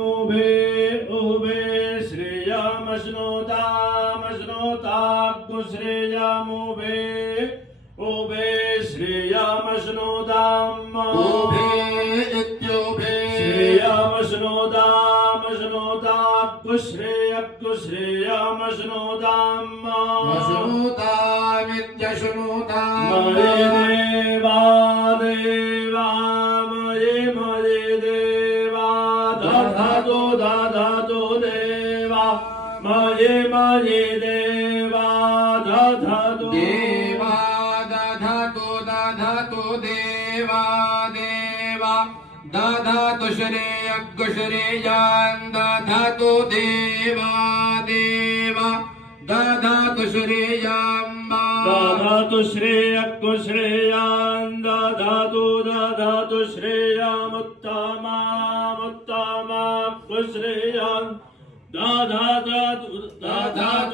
उभे उभे श्रेयामश्नुतामश्नुताग्गुश्रेयामुभे उभे श्रेयामश्नुताम् उभे इत्युभे श्रेयामश्नुतामश्नुताग्गुश्रेयग्गुश्रेयामश्नुताम् मश्नुतामित्यश्नुताम् मये देवा देवा मये मये देवा दधातु दधातु देवा मये मये देवा दधातु देवा दधातु दधातु देवा देवा दधातु श्रेयग्गुश्रेयान् दधातु देवा देवा दधातु श्रेयाम्बा दधातु श्रेयग्गुश्रेयान् दधातु दधातु श्रेयामुत्तमामुत्तमाग्गुश्रेयान् दधातु दधातु